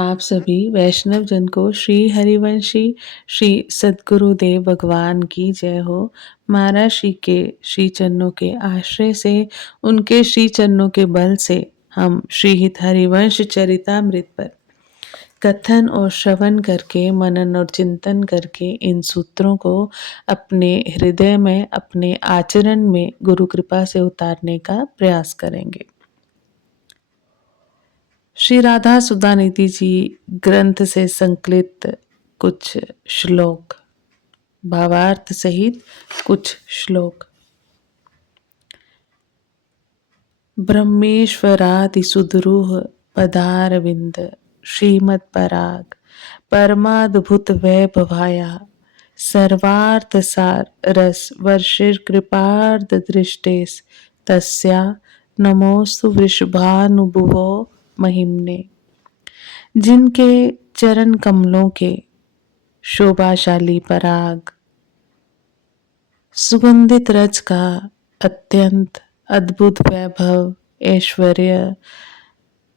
आप सभी वैष्णव जन को श्री हरिवंशी श्री सद्गुरुदेव भगवान की जय हो। महाराज श्री के श्री चरणों के आश्रय से, उनके श्री चरणों के बल से हम श्री हित हरिवंश चरितामृत पर कथन और श्रवण करके, मनन और चिंतन करके इन सूत्रों को अपने हृदय में, अपने आचरण में गुरु कृपा से उतारने का प्रयास करेंगे। श्री राधा सुधानिधि जी ग्रंथ से संकलित कुछ श्लोक, भावार्थ सहित कुछ श्लोक। ब्रह्मेश्वरादि सुदरूह पदारविंद श्रीमद पराग परमाद्भुत वैभवाया सर्वार्थ सार रस वर्षिर कृपार्ध दृष्टेस तस्या नमोस्तु वृषभानुभुवो महिम्ने। जिनके चरण कमलों के शोभाशाली पराग, सुगंधित रज का अत्यंत अद्भुत वैभव, ऐश्वर्य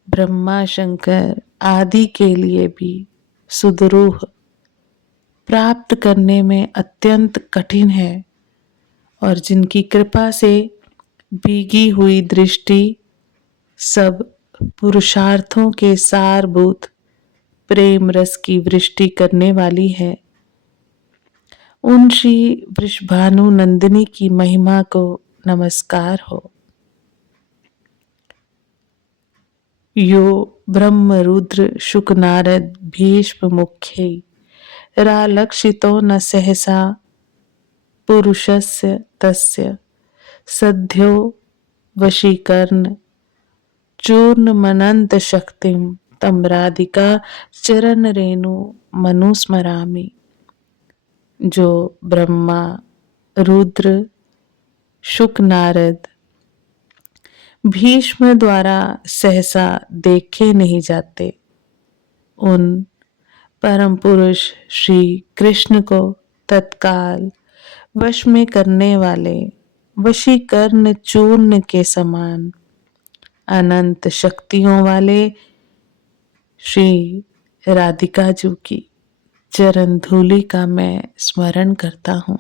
ब्रह्मा शंकर आदि के लिए भी सुदरूह, प्राप्त करने में अत्यंत कठिन है, और जिनकी कृपा से भीगी हुई दृष्टि सब पुरुषार्थों के सारभूत प्रेम रस की वृष्टि करने वाली है, उन श्री वृषभानु नंदिनी की महिमा को नमस्कार हो। यो ब्रह्म रुद्र शुक नारद भीष्म मुख्यै रालक्षितो न सहसा पुरुषस्य तस्य सद्यो वशीकर्ण चूर्णमनंत शक्तिम तम राधिका चरण रेणु मनुस्मरामि। जो ब्रह्मा रुद्र शुक नारद भीष्म द्वारा सहसा देखे नहीं जाते, उन परम पुरुष श्री कृष्ण को तत्काल वश में करने वाले वशीकर्ण चूर्ण के समान अनंत शक्तियों वाले श्री राधिका जी की चरण धूलि का मैं स्मरण करता हूँ।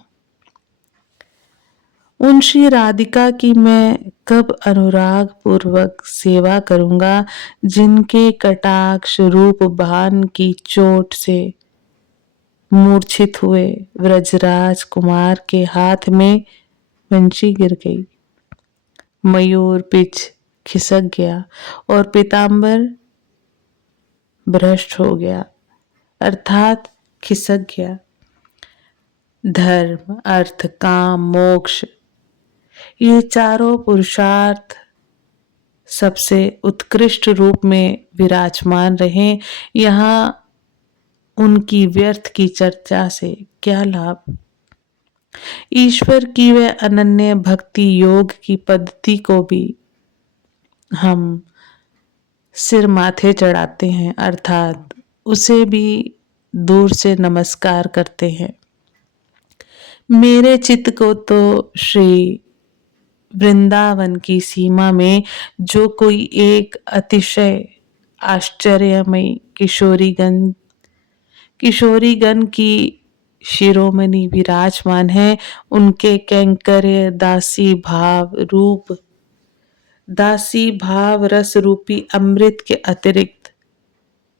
उन श्री राधिका की मैं कब अनुराग पूर्वक सेवा करूंगा, जिनके कटाक्ष रूप भान की चोट से मूर्छित हुए व्रजराज कुमार के हाथ में वंशी गिर गई, मयूर पिच खिसक गया और पीतांबर भ्रष्ट हो गया, अर्थात खिसक गया। धर्म अर्थ काम मोक्ष, ये चारों पुरुषार्थ सबसे उत्कृष्ट रूप में विराजमान रहे, यहाँ उनकी व्यर्थ की चर्चा से क्या लाभ। ईश्वर की व अनन्य भक्ति योग की पद्धति को भी हम सिर माथे चढ़ाते हैं, अर्थात उसे भी दूर से नमस्कार करते हैं। मेरे चित्त को तो श्री वृंदावन की सीमा में जो कोई एक अतिशय आश्चर्यमय किशोरीगण की शिरोमणि विराजमान है, उनके कैंकर्य दासी भाव रस रूपी अमृत के अतिरिक्त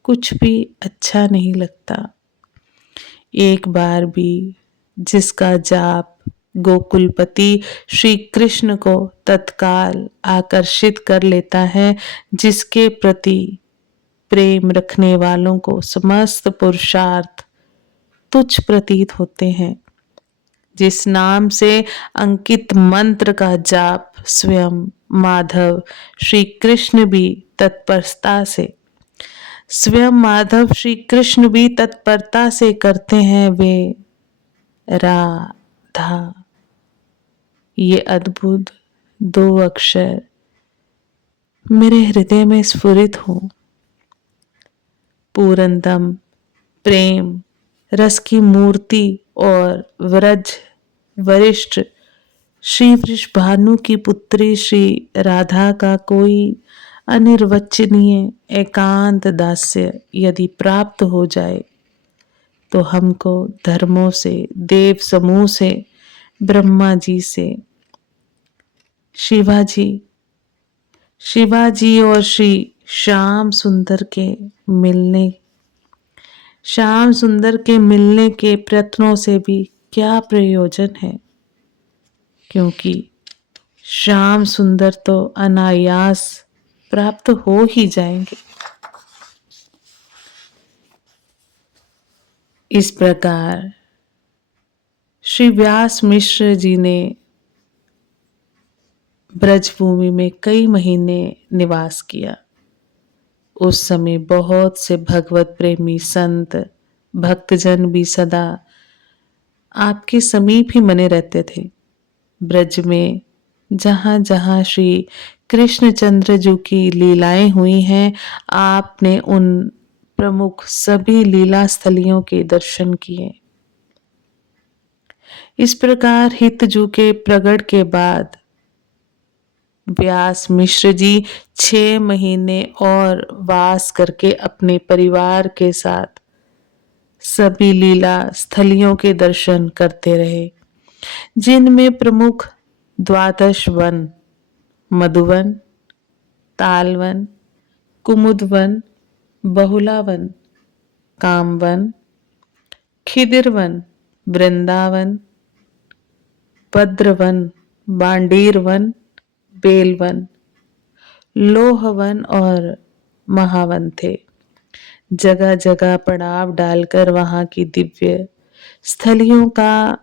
कुछ भी अच्छा नहीं लगता। एक बार भी जिसका जाप गोकुलपति श्री कृष्ण को तत्काल आकर्षित कर लेता है, जिसके प्रति प्रेम रखने वालों को समस्त पुरुषार्थ तुच्छ प्रतीत होते हैं, जिस नाम से अंकित मंत्र का जाप स्वयं माधव श्री कृष्ण भी तत्परता से करते हैं, वे राधा। ये अद्भुत दो अक्षर मेरे हृदय में स्फुरित हो। पूर्णतम प्रेम रस की मूर्ति और वरिष्ठ श्री वृषभानु की पुत्री श्री राधा का कोई अनिर्वचनीय एकांत दास्य यदि प्राप्त हो जाए तो हमको धर्मों से, देव समूह से, ब्रह्मा जी से, शिवाजी शिवाजी और श्री श्याम सुंदर के मिलने श्याम सुंदर के मिलने के प्रयत्नों से भी क्या प्रयोजन है, क्योंकि श्याम सुंदर तो अनायास प्राप्त हो ही जाएंगे। इस प्रकार श्री व्यास मिश्र जी ने ब्रजभूमि में कई महीने निवास किया। उस समय बहुत से भगवत प्रेमी संत भक्तजन भी सदा आपके समीप ही बने रहते थे। ब्रज में जहाँ जहाँ श्री कृष्णचंद्र जी की लीलाएं हुई हैं, आपने उन प्रमुख सभी लीला स्थलियों के दर्शन किए। इस प्रकार हितजू के प्रगट के बाद व्यास मिश्र जी 6 महीने और वास करके अपने परिवार के साथ सभी लीला स्थलियों के दर्शन करते रहे, जिनमें प्रमुख 12 वन, मधुवन, तालवन, कुमुदवन, बहुलावन, कामवन, खिदिरवन, वृंदावन, भद्रवन, बांडीरवन, बेलवन, लोहवन और महावन थे। जगह जगह पड़ाव डालकर वहां की दिव्य स्थलियों का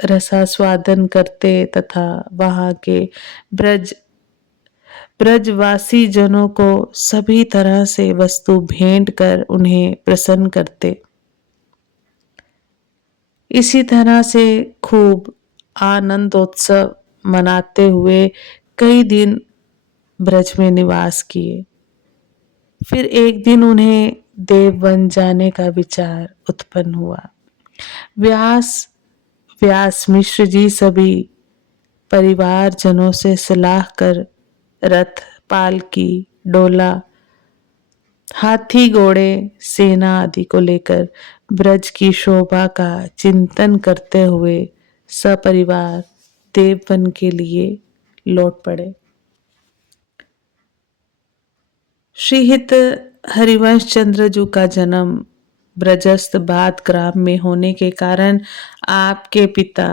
रसास्वादन करते तथा वहां के ब्रजवासी जनों को सभी तरह से वस्तु भेंट कर उन्हें प्रसन्न करते। इसी तरह से खूब आनंदोत्सव मनाते हुए कई दिन ब्रज में निवास किए। फिर एक दिन उन्हें देववन जाने का विचार उत्पन्न हुआ। व्यास मिश्र जी सभी परिवारजनों से सलाह कर रथ, पालकी, डोला, हाथी, घोड़े, सेना आदि को लेकर ब्रज की शोभा का चिंतन करते हुए सपरिवार देववन के लिए लौट पड़े। श्रीहित हरिवंश चंद्र जी का जन्म ब्रजस्थ बात ग्राम में होने के कारण आपके पिता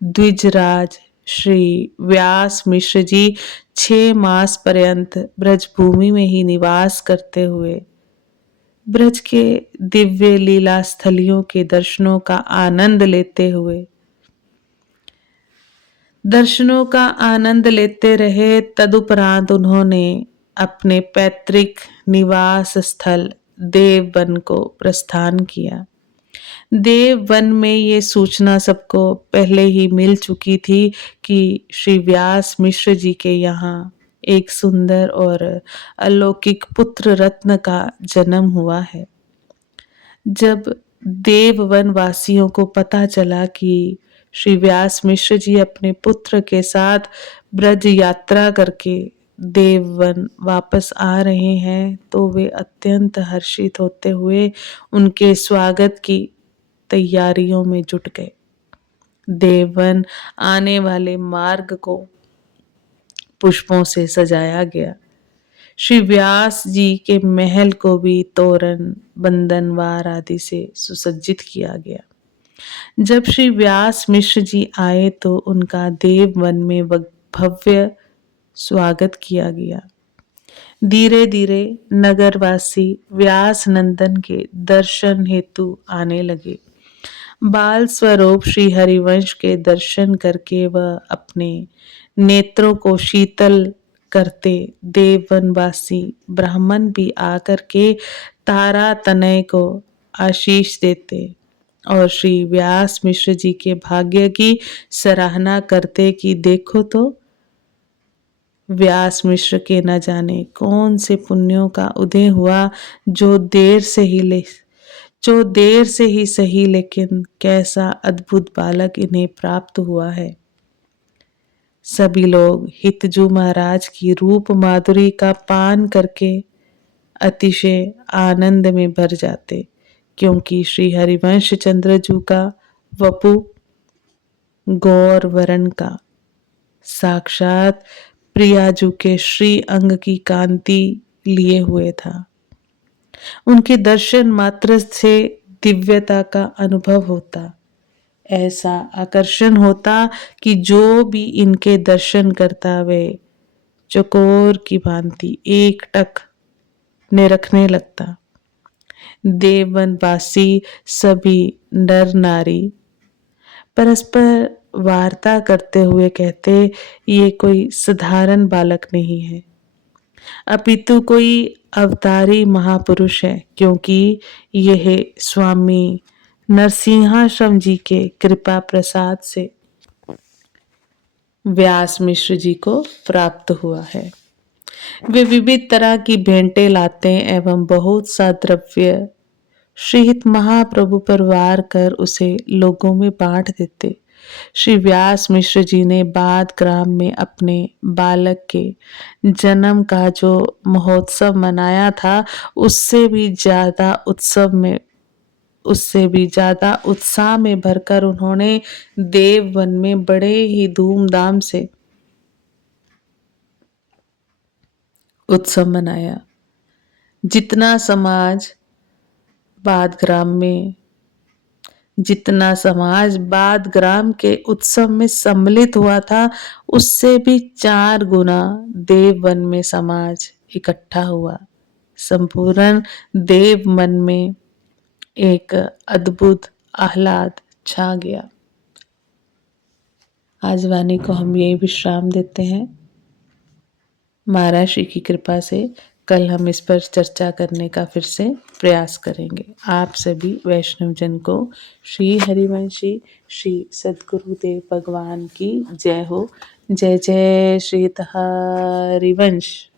द्विजराज श्री व्यास मिश्र जी 6 मास पर्यंत ब्रजभूमि में ही निवास करते हुए ब्रज के दिव्य लीला स्थलियों के दर्शनों का आनंद लेते रहे। तदुपरांत उन्होंने अपने पैतृक निवास स्थल देववन को प्रस्थान किया। देववन में ये सूचना सबको पहले ही मिल चुकी थी कि श्री व्यास मिश्र जी के यहाँ एक सुंदर और अलौकिक पुत्र रत्न का जन्म हुआ है। जब देववन वासियों को पता चला कि श्री व्यास मिश्र जी अपने पुत्र के साथ ब्रज यात्रा करके देववन वापस आ रहे हैं, तो वे अत्यंत हर्षित होते हुए उनके स्वागत की तैयारियों में जुट गए। देववन आने वाले मार्ग को पुष्पों से सजाया गया। श्री व्यास जी के महल को भी तोरण, बंधनवार आदि से सुसज्जित किया गया। जब श्री व्यास मिश्र जी आए तो उनका देववन में भव्य स्वागत किया गया। धीरे धीरे नगरवासी व्यास नंदन के दर्शन हेतु आने लगे। बाल स्वरूप श्री हरिवंश के दर्शन करके वह अपने नेत्रों को शीतल करते देववनवासी ब्राह्मण भी आकर के तारा तनय को आशीष देते और श्री व्यास मिश्र जी के भाग्य की सराहना करते कि देखो तो व्यास मिश्र के न जाने कौन से पुण्यों का उदय हुआ, जो देर से ही सही लेकिन कैसा अद्भुत बालक इन्हें प्राप्त हुआ है। सभी लोग हितजू महाराज की रूप माधुरी का पान करके अतिशय आनंद में भर जाते, क्योंकि श्री हरिवंश चंद्र जू का वपु गौर वरण का साक्षात प्रियाजू के श्री अंग की कांति लिए हुए था। उनके दर्शन मात्र से दिव्यता का अनुभव होता, ऐसा आकर्षण होता कि जो भी इनके दर्शन करता वे चकोर की भांति एकटक निरखने लगता। देववनवासी सभी नर नारी परस्पर वार्ता करते हुए कहते, ये कोई साधारण बालक नहीं है, अपितु कोई अवतारी महापुरुष है, क्योंकि यह स्वामी नरसिंहाश्रम जी के कृपा प्रसाद से व्यास मिश्र जी को प्राप्त हुआ है। वे विविध तरह की भेंटें लाते एवं बहुत सा द्रव्य श्रीहित महाप्रभु पर वार कर उसे लोगों में बांट देते। श्री व्यास मिश्र जी ने बाद ग्राम में अपने बालक के जन्म का जो महोत्सव मनाया था, उससे भी ज्यादा उत्साह में भरकर उन्होंने देववन में बड़े ही धूमधाम से उत्सव मनाया। जितना समाज बाद ग्राम के उत्सव में सम्मिलित हुआ था, उससे भी 4 गुना देववन में समाज इकट्ठा हुआ। संपूर्ण देव मन में एक अद्भुत आह्लाद छा गया। आज वाणी को हम यही विश्राम देते हैं। महाराज श्री की कृपा से कल हम इस पर चर्चा करने का फिर से प्रयास करेंगे। आप सभी वैष्णव जन को श्री हरिवंशी श्री सद्गुरुदेव भगवान की जय हो। जय जय श्री हरिवंश।